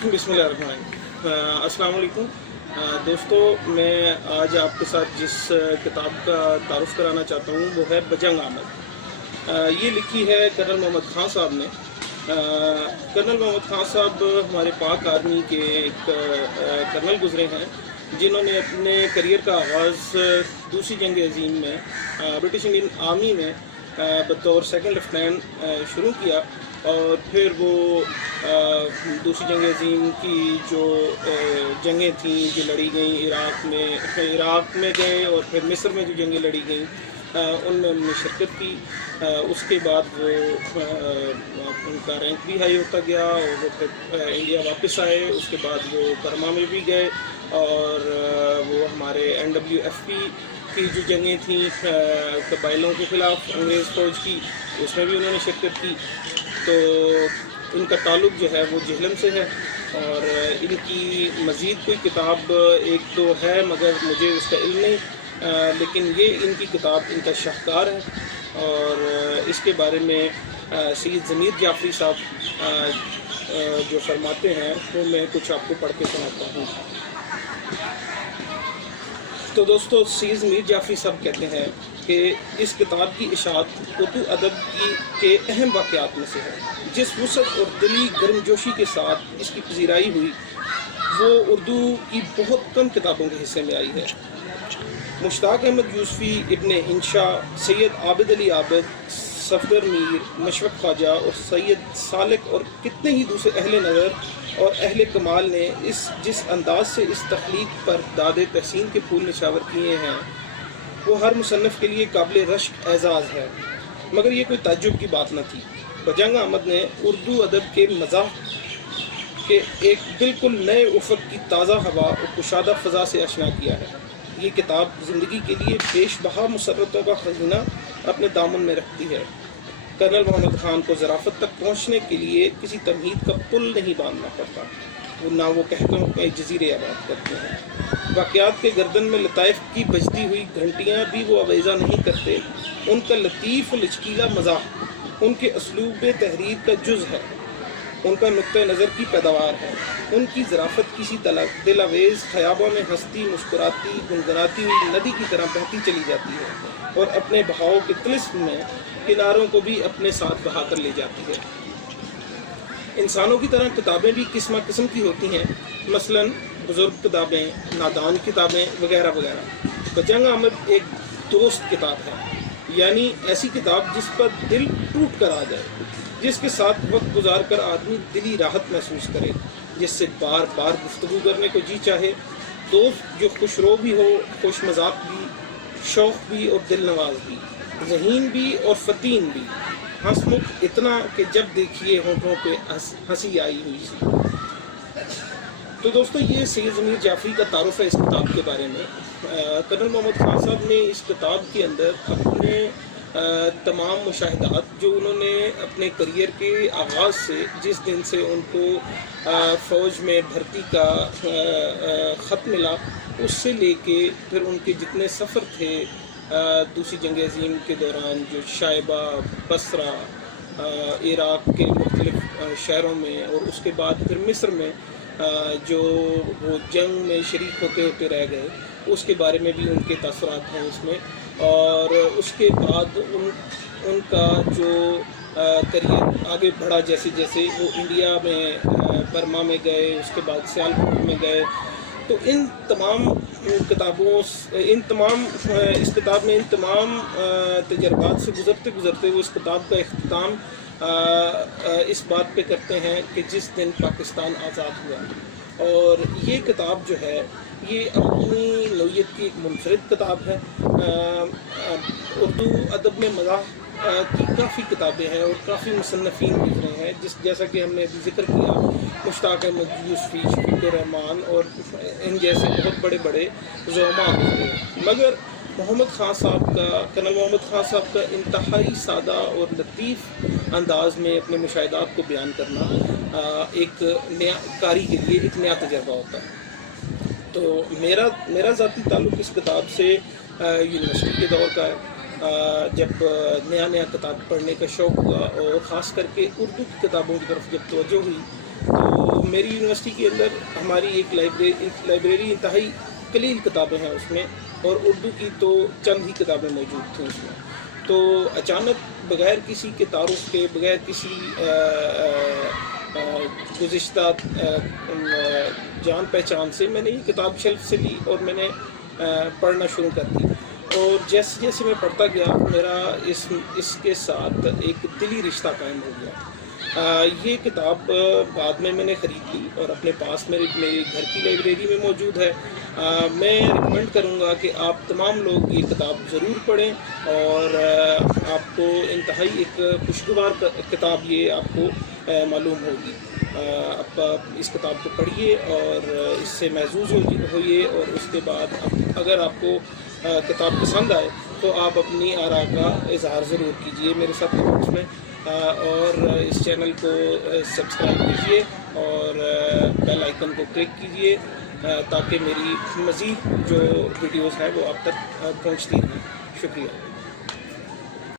बिस्मिल्लाहिर्रहमानिर्रहीम। अस्सलाम वालेकुम दोस्तों, मैं आज आपके साथ जिस किताब का तारुफ़ कराना चाहता हूँ वो है बजंग आमद। ये लिखी है कर्नल मोहम्मद ख़ान साहब ने। कर्नल मोहम्मद ख़ान साहब हमारे पाक आर्मी के एक कर्नल गुज़रे हैं जिन्होंने अपने करियर का आगाज़ दूसरी जंग अज़ीम में ब्रिटिश इंडियन आर्मी में बतौर सेकंड लेफ्टिनेंट शुरू किया और फिर वो दूसरी जंग अज़ीम की जो जंगें थीं जो लड़ी गईं इराक़ में गए और फिर मिस्र में जो जंगें लड़ी गईं उनमें उन्होंने शिरकत की। उसके बाद वो उनका रैंक भी हाई होता गया और वो फिर इंडिया वापस आए। उसके बाद वो बर्मा में भी गए और वो हमारे NWFP की जो जंगें थीं कबाइलों के ख़िलाफ़ अंग्रेज़ फ़ौज की, उसमें भी उन्होंने शिरकत की। तो इनका ताल्लुक़ जो है वो जेहलम से है और इनकी मज़ीद कोई किताब एक तो है मगर मुझे उसका इल्म नहीं, लेकिन ये इनकी किताब इनका शाहकार है और इसके बारे में सैयद ज़मीर जाफ़री साहब जो फरमाते हैं वो मैं कुछ आपको पढ़ के सुनाता हूँ। तो दोस्तों, सैयद ज़मीर जाफ़री साहब कहते हैं कि इस किताब की इशाअत उर्दू अदब के अहम वाक़यात में से है। जिस वुसअत और दिली गर्मजोशी के साथ इसकी पज़ीराई हुई वो उर्दू की बहुत कम किताबों के हिस्से में आई है। मुश्ताक अहमद यूसुफ़ी, इब्न इंशा, सैयद आबिद अली आबिद, सफदर मीर, मशरक़ ख्वाजा और सैयद सालिक और कितने ही दूसरे अहले नज़र और अहले कमाल ने जिस अंदाज से इस तख्लीक पर दादे तहसीन के फूल निशावर किए हैं वो हर मुसन्निफ़ के लिए काबिल रश्क एज़ाज़ है। मगर ये कोई ताज्जुब की बात न थी। बजंग आमद ने उर्दू अदब के मज़ाह के एक बिल्कुल नए उफ़क़ की ताज़ा हवा और कुशादा फ़ज़ा से आशना किया है। ये किताब ज़िंदगी के लिए बेशबहा मुसर्रतों का खज़ीना अपने दामन में रखती है। कर्नल मोहम्मद ख़ान को ज़राफ़त तक पहुँचने के लिए किसी तमहीद का पुल नहीं बांधना पड़ता, ना वो कहकों के जजीरे आबाद करते हैं। वाक़यात के गर्दन में लताइफ़ की बजती हुई घंटियाँ भी वो अवेज़ा नहीं करते। उनका लतीफ़ व लचकीला मज़ाक उनके असलूब तहरीर का जुज़ है, उनका नुक्ता नज़र की पैदावार है। उनकी ज़राफ़त किसी दिलावेज़ ख़याबों में हंसती मुस्कुराती गुनगुनाती हुई नदी की तरह बहती चली जाती है और अपने बहाव के तिलिस्म में किनारों को भी अपने साथ बहा कर ले जाती है। इंसानों की तरह किताबें भी किस्म किस्म की होती हैं, मसलन बुज़ुर्ग किताबें, नादान किताबें वगैरह वगैरह। बजंग आमद एक दोस्त किताब है, यानी ऐसी किताब जिस पर दिल टूट कर आ जाए, जिसके साथ वक्त गुजार कर आदमी दिली राहत महसूस करे, जिससे बार बार गुफ्तगू करने को जी चाहे। दोस्त जो खुशरो भी हो, खुश मजाक भी, शौक़ भी और दिल नवाज भी, ज़हीन भी और फ़तीन भी, हंसमुख इतना कि जब देखिए होठों पे हंसी आई हुई सी। तो दोस्तों, ये सैयद ज़मीर जाफ़री का तारुफ़ है इस किताब के बारे में। कर्नल मोहम्मद ख़ान साहब ने इस किताब के अंदर अपने तमाम मुशाहिदात जो उन्होंने अपने करियर के आगाज़ से, जिस दिन से उनको फ़ौज में भर्ती का ख़त मिला उससे लेके फिर उनके जितने सफ़र थे दूसरी जंग अज़ीम के दौरान, जो शाइबा, बसरा, इराक़ के मुख्तलिफ़ शहरों में और उसके बाद फिर मिस्र में जो वो जंग में शरीक होते होते रह गए, उसके बारे में भी उनके तसरात हैं उसमें। और उसके बाद उनका जो करियर आगे बढ़ा, जैसे जैसे वो इंडिया में बर्मा में गए, उसके बाद सियालकोट में गए, तो इस किताब में इन तमाम तजर्बात से गुज़रते गुज़रते वो इस किताब का इख्तिताम इस बात पे करते हैं कि जिस दिन पाकिस्तान आज़ाद हुआ। और ये किताब जो है ये अपनी नौइयत की एक मुनफरिद किताब है। उर्दू अदब में मज़ाह की काफ़ी किताबें हैं और काफ़ी मुसन्निफ़ीन गुज़रे हैं, जैसा कि हमने अभी जिक्र किया, मुश्ताक अहमद यूसुफ़ी, शफीकुर रहमान और इन जैसे बहुत बड़े बड़े ज़ुलमा गुज़रे। मगर कर्नल मोहम्मद ख़ान साहब का इंतहाई सादा और लतीफ़ अंदाज़ में अपने मुशाहिदात को बयान करना एक नया कारी के लिए एक नया तजर्बा होता है। तो मेरा ज़ाती ताल्लुक़ इस किताब से यूनिवर्सिटी के दौर का है। जब नया किताब पढ़ने का शौक़ हुआ और ख़ास करके उर्दू की किताबों की तरफ जब तवज्जो हुई तो میری یونیورسٹی کے اندر ہماری ایک لائبریری انتہائی قلیل کتابیں ہیں اس میں، اور اردو کی تو چند ہی کتابیں موجود تھیں اس میں. تو اچانک بغیر کسی کے تعارف کے، بغیر کسی گزشتہ جان پہچان سے میں نے یہ کتاب شیلف سے لی اور میں نے پڑھنا شروع کر دی. اور جیسے جیسے میں پڑھتا گیا میرا اس کے ساتھ ایک دلی رشتہ قائم ہو گیا. یہ کتاب بعد میں نے خرید لی اور اپنے پاس میرے گھر کی لائبریری میں موجود ہے. میں ریکمینڈ کروں گا کہ آپ تمام لوگ یہ کتاب ضرور پڑھیں، اور آپ کو انتہائی ایک خوشگوار کتاب یہ آپ کو معلوم ہوگی. آپ اس کتاب کو پڑھیے اور اس سے محظوظ ہوئیے، اور اس کے بعد اگر آپ کو کتاب پسند آئے تو آپ اپنی آراء کا اظہار ضرور کیجیے میرے ساتھ کمنٹس میں، اور اس چینل کو سبسکرائب کیجیے اور بیل آئیکن کو کلک کیجیے تاکہ میری مزید جو ویڈیوز ہیں وہ آپ تک پہنچتی رہیں. شکریہ.